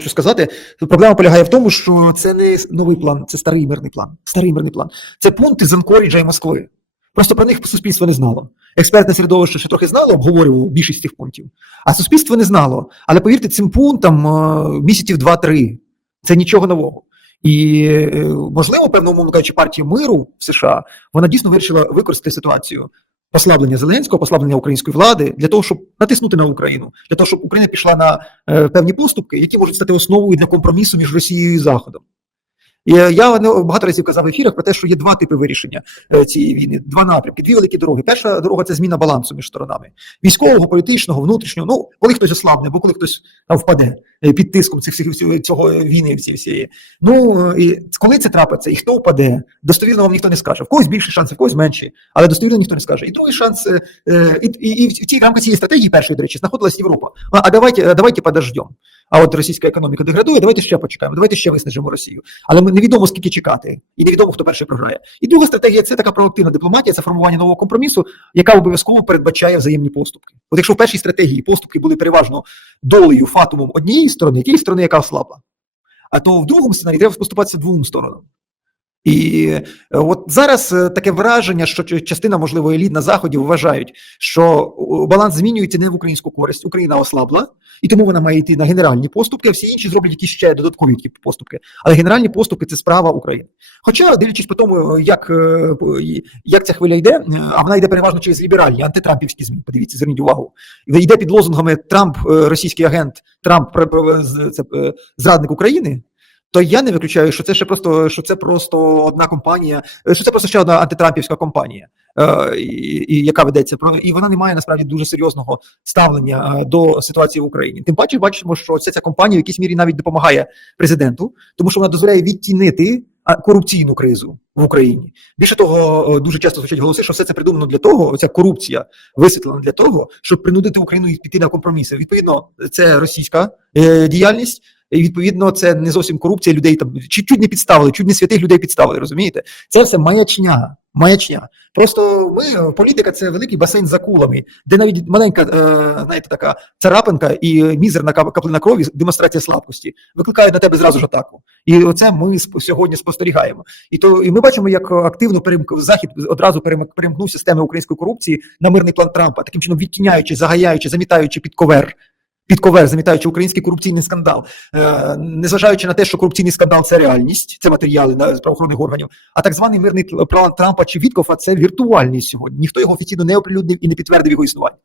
Що сказати, проблема полягає в тому, що це не новий план, це старий мирний план. Старий мирний план. Це пункти з Анкоріджа і Москви. Просто про них суспільство не знало. Експертне середовище ще трохи знало, обговорювало більшість цих пунктів. А суспільство не знало. Але повірте, цим пунктам е, місяців два-три. Це нічого нового. І е, можливо, певно, умовно кажучи, партія миру в США вона дійсно вирішила використати ситуацію послаблення Зеленського, послаблення української влади для того, щоб натиснути на Україну, для того, щоб Україна пішла на е, певні поступки, які можуть стати основою для компромісу між Росією і Заходом. Е, я ну, багато разів казав в ефірах про те, що є два типи вирішення е, цієї війни, два напрямки, дві великі дороги. Перша дорога це зміна балансу між сторонами військового, політичного, внутрішнього. Ну, коли хтось ослабне, або коли хтось там впаде під тиском цих всіх цього війни, всієї всієї. Ну е, і коли це трапиться, і хто впаде, достовірно вам ніхто не скаже. В когось більше шанси, в когось менші, але достовірно ніхто не скаже. І другий шанс, е, е, і, і, і в цій рамці цієї стратегії першої, до речі, знаходилась Європа. А, а давайте, давайте подождем. А от російська економіка деградує, давайте ще почекаємо, давайте ще виснажимо Росію. Але ми невідомо скільки чекати, і невідомо хто перший програє. І друга стратегія це така проактивна дипломатія, це формування нового компромісу, яка обов'язково передбачає взаємні поступки. От якщо в першій стратегії поступки були переважно долею фатумом однієї сторони, тієї сторони, яка ослабла, а то в другому сценарії треба поступатися двом сторонам. І е, от зараз е, таке враження, що частина, можливо, еліт на заході вважають, що баланс змінюється не в українську користь. Україна ослабла, і тому вона має йти на генеральні поступки, а всі інші зроблять якісь ще додаткові поступки. Але генеральні поступки це справа України. Хоча, дивлячись по тому, е, як, як ця хвиля йде, а вона йде переважно через ліберальні, антитрампівські ЗМІ. Подивіться, зверніть увагу. Йде під лозунгами Трамп, російський агент, Трамп це, зрадник України. То я не виключаю, що це ще просто що це просто одна компанія, е, що це просто ще одна антитрампівська компанія, е, і, і яка ведеться про і вона не має насправді дуже серйозного ставлення е, до ситуації в Україні. Тим паче, бачимо, що ця, ця компанія в якійсь мірі навіть допомагає президенту, тому що вона дозволяє відтінити корупційну кризу в Україні. Більше того, е, дуже часто звучать голоси, що все це придумано для того, ця корупція висвітлена для того, щоб принудити Україну піти на компроміси. Відповідно, це російська е, діяльність. І відповідно, це не зовсім корупція людей там чи чуть не підставили, чуть не святих людей підставили. Розумієте? Це все маячня. Маячня. Просто ми політика це великий басейн за кулами, де навіть маленька, е, знаєте, така царапинка і мізерна каплина крові, демонстрація слабкості, викликає на тебе зразу ж атаку. І оце ми сьогодні спостерігаємо. І то і ми бачимо, як активно перемк захід одразу перемк- перемкнув системи української корупції на мирний план Трампа, таким чином відтіняючи, загаяючи, замітаючи під ковер. Під ковер, замітаючи український корупційний скандал, е, незважаючи на те, що корупційний скандал це реальність, це матеріали на з правоохоронних органів. А так званий мирний план Трампа чи Віткофа це віртуальність сьогодні. Ніхто його офіційно не оприлюднив і не підтвердив його існування.